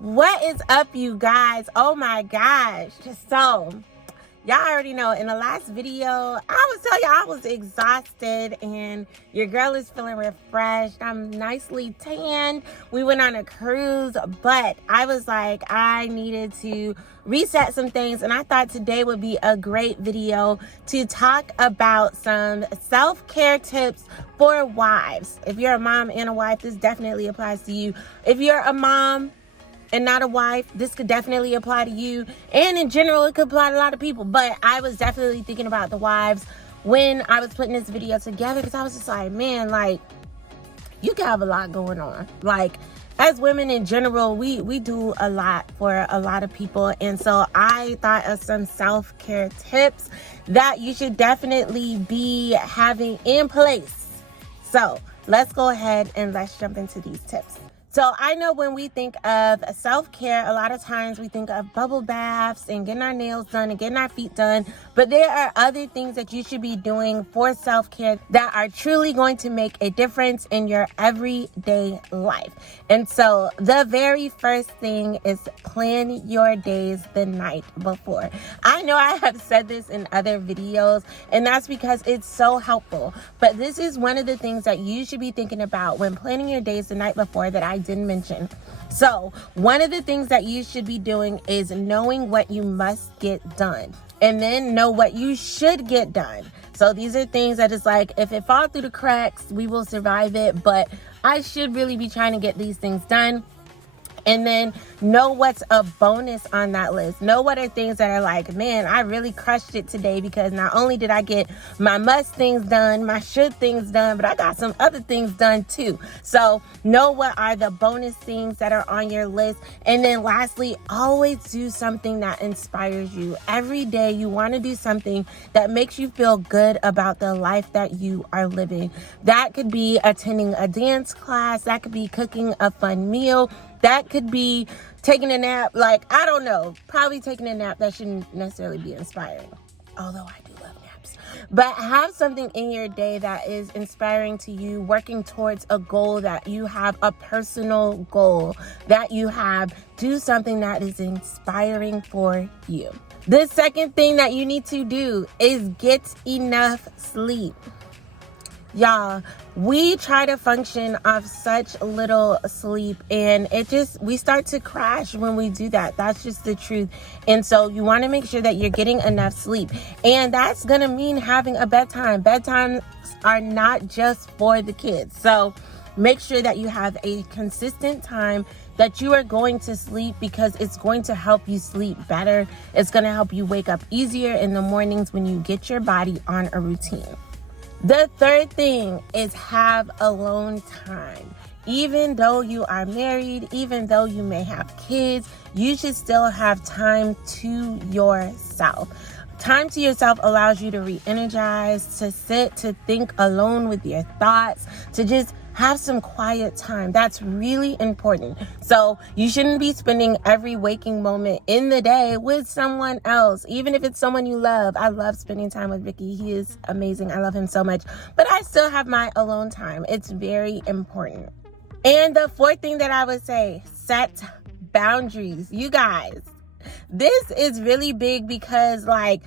What is up, you guys? Oh my gosh. So, y'all already know in the last video, I was telling y'all I was exhausted and your girl is feeling refreshed. I'm nicely tanned. We went on a cruise, but I was like, I needed to reset some things, and I thought today would be a great video to talk about some self-care tips for wives. If you're a mom and a wife, this definitely applies to you. If you're a mom and not a wife, this could definitely apply to you, and in general it could apply to a lot of people, but I was definitely thinking about the wives when I was putting this video together, because I was just like, man, like, you can have a lot going on. Like, as women in general, we do a lot for a lot of people, and so I thought of some self-care tips that you should definitely be having in place. So let's go ahead and let's jump into these tips. So I know when we think of self-care, a lot of times we think of bubble baths and getting our nails done and getting our feet done. But there are other things that you should be doing for self-care that are truly going to make a difference in your everyday life. And so the very first thing is plan your days the night before. I know I have said this in other videos, and that's because it's so helpful. But this is one of the things that you should be thinking about when planning your days the night before that I didn't mention. So one of the things that you should be doing is knowing what you must get done, and then know what you should get done. So these are things that is like, if it falls through the cracks, we will survive it, but I should really be trying to get these things done. And then know what's a bonus on that list. Know what are things that are like, man, I really crushed it today, because not only did I get my must things done, my should things done, but I got some other things done too. So know what are the bonus things that are on your list. And then lastly, always do something that inspires you. Every day you want to do something that makes you feel good about the life that you are living. That could be attending a dance class. That could be cooking a fun meal. That could be taking a nap. Like, I don't know, probably taking a nap. That shouldn't necessarily be inspiring, although I do love naps. But have something in your day that is inspiring to you, working towards a goal that you have, a personal goal that you have. Do something that is inspiring for you. The second thing that you need to do is get enough sleep. Y'all, we try to function off such little sleep, and we start to crash when we do that. That's just the truth. And so you want to make sure that you're getting enough sleep, and that's going to mean having a bedtime. Bedtimes are not just for the kids. So make sure that you have a consistent time that you are going to sleep, because it's going to help you sleep better. It's going to help you wake up easier in the mornings when you get your body on a routine. The third thing is have alone time. Even though you are married, even though you may have kids, you should still have time to yourself. Time to yourself allows you to re-energize, to sit, to think alone with your thoughts, to just have some quiet time. That's really important. So you shouldn't be spending every waking moment in the day with someone else, even if it's someone you love. I love spending time with Vicky. He is amazing. I love him so much. But I still have my alone time. It's very important. And the fourth thing that I would say, set boundaries. You guys, this is really big, because like,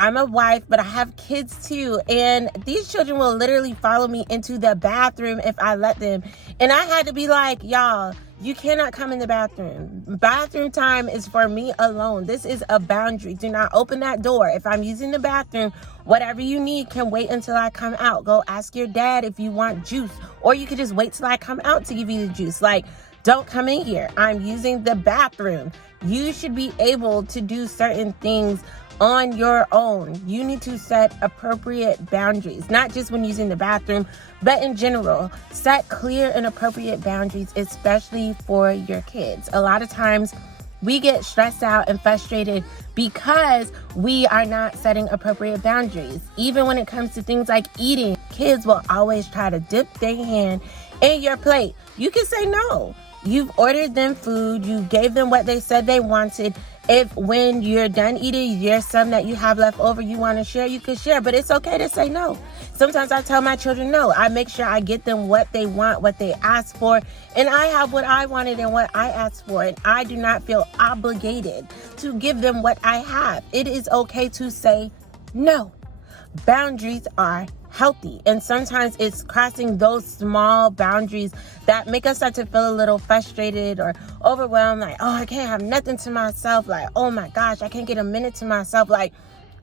I'm a wife, but I have kids too. And these children will literally follow me into the bathroom if I let them. And I had to be like, y'all, you cannot come in the bathroom. Bathroom time is for me alone. This is a boundary. Do not open that door. If I'm using the bathroom, whatever you need can wait until I come out. Go ask your dad if you want juice, or you could just wait till I come out to give you the juice. Like, don't come in here. I'm using the bathroom. You should be able to do certain things on your own. You need to set appropriate boundaries, not just when using the bathroom, but in general. Set clear and appropriate boundaries, especially for your kids. A lot of times we get stressed out and frustrated because we are not setting appropriate boundaries. Even when it comes to things like eating, kids will always try to dip their hand in your plate. You can say no. You've ordered them food, you gave them what they said they wanted, If when you're done eating, there's some that you have left over you want to share, you can share, but it's okay to say no. Sometimes I tell my children no. I make sure I get them what they want, what they ask for, and I have what I wanted and what I asked for, and I do not feel obligated to give them what I have. It is okay to say no. Boundaries are healthy, and sometimes it's crossing those small boundaries that make us start to feel a little frustrated or overwhelmed, like, oh, I can't have nothing to myself, like, oh my gosh, I can't get a minute to myself. Like,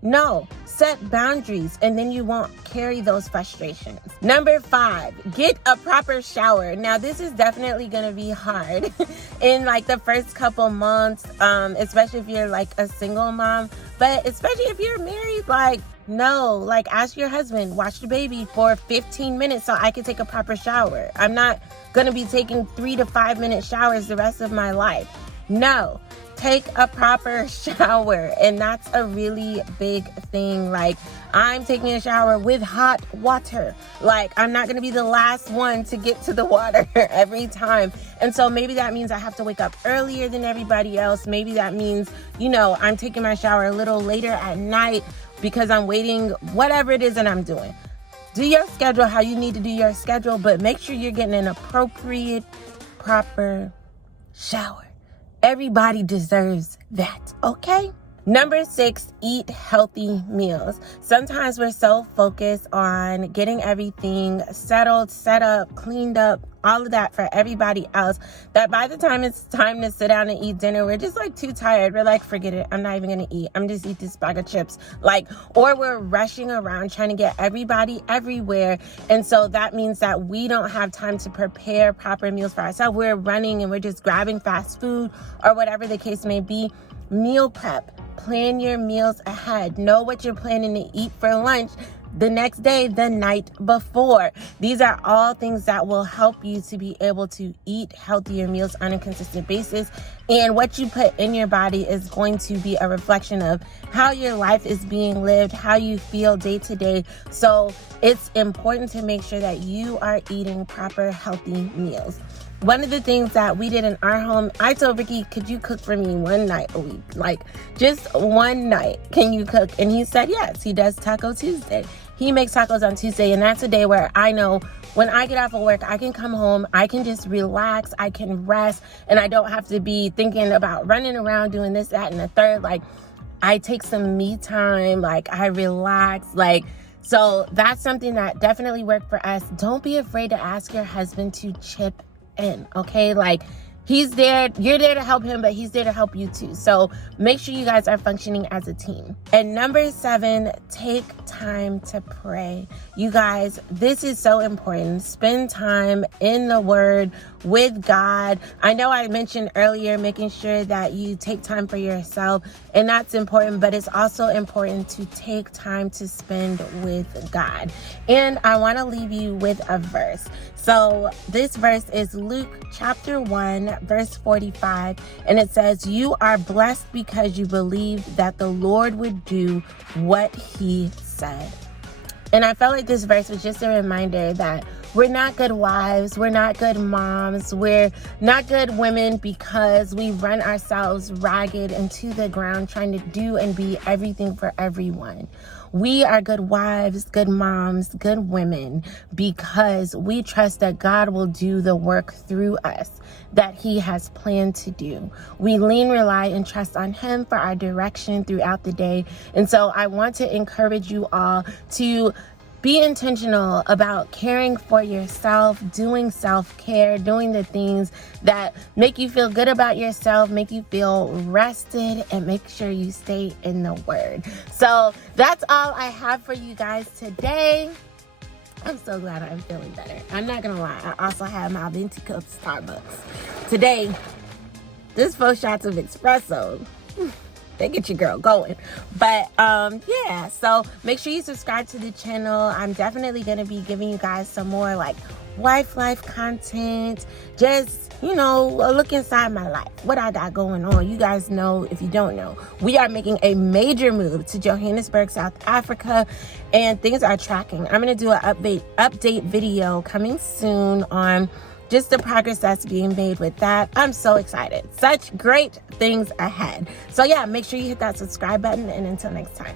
no, set boundaries, and then you won't carry those frustrations. Number 5, get a proper shower. Now, this is definitely going to be hard in like the first couple months, especially if you're like a single mom, but especially if you're married, like, no, like, ask your husband, watch the baby for 15 minutes so I can take a proper shower. I'm not going to be taking 3 to 5 minute showers the rest of my life. No, take a proper shower. And that's a really big thing. Like, I'm taking a shower with hot water. Like, I'm not going to be the last one to get to the water every time. And so maybe that means I have to wake up earlier than everybody else. Maybe that means, I'm taking my shower a little later at night because I'm waiting, whatever it is that I'm doing. Do your schedule how you need to do your schedule, but make sure you're getting an appropriate, proper shower. Everybody deserves that, okay? Number 6, eat healthy meals. Sometimes we're so focused on getting everything settled, set up, cleaned up, all of that for everybody else, that by the time it's time to sit down and eat dinner, we're just like too tired. We're like, forget it. I'm not even going to eat. I'm just eat this bag of chips. Like, or we're rushing around trying to get everybody everywhere. And so that means that we don't have time to prepare proper meals for ourselves. We're running and we're just grabbing fast food or whatever the case may be. Meal prep. Plan your meals ahead. Know what you're planning to eat for lunch the next day, the night before. These are all things that will help you to be able to eat healthier meals on a consistent basis. And what you put in your body is going to be a reflection of how your life is being lived, how you feel day to day. So it's important to make sure that you are eating proper, healthy meals. One of the things that we did in our home, I told Ricky, could you cook for me one night a week? Like, just one night, can you cook? And he said yes. He does Taco Tuesday. He makes tacos on Tuesday, and that's a day where I know when I get off of work, I can come home, I can just relax, I can rest, and I don't have to be thinking about running around doing this, that, and the third. Like, I take some me time, like, I relax, like, so that's something that definitely worked for us. Don't be afraid to ask your husband to chip in, okay? Like, he's there, you're there to help him, but he's there to help you too. So make sure you guys are functioning as a team. And number 7, take time to pray. You guys, this is so important. Spend time in the Word with God. I know I mentioned earlier making sure that you take time for yourself, and that's important, but it's also important to take time to spend with God. And I want to leave you with a verse. So this verse is Luke chapter 1, verse 45, and it says, "You are blessed because you believed that the Lord would do what he said." And I felt like this verse was just a reminder that we're not good wives, we're not good moms, we're not good women because we run ourselves ragged and to the ground trying to do and be everything for everyone. We are good wives, good moms, good women because we trust that God will do the work through us that he has planned to do. We lean, rely, and trust on him for our direction throughout the day. And so I want to encourage you all to be intentional about caring for yourself, doing self-care, doing the things that make you feel good about yourself, make you feel rested, and make sure you stay in the Word. So that's all I have for you guys today. I'm so glad I'm feeling better. I'm not gonna lie, I also had my venti cup Starbucks. Today, this 4 shots of espresso, they get your girl going. But yeah, so make sure you subscribe to the channel. I'm definitely going to be giving you guys some more like wife life content, just, a look inside my life, what I got going on. You guys know, if you don't know, we are making a major move to Johannesburg, South Africa, and things are tracking. I'm going to do an update video coming soon on just the progress that's being made with that. I'm so excited. Such great things ahead. So yeah, make sure you hit that subscribe button, and until next time.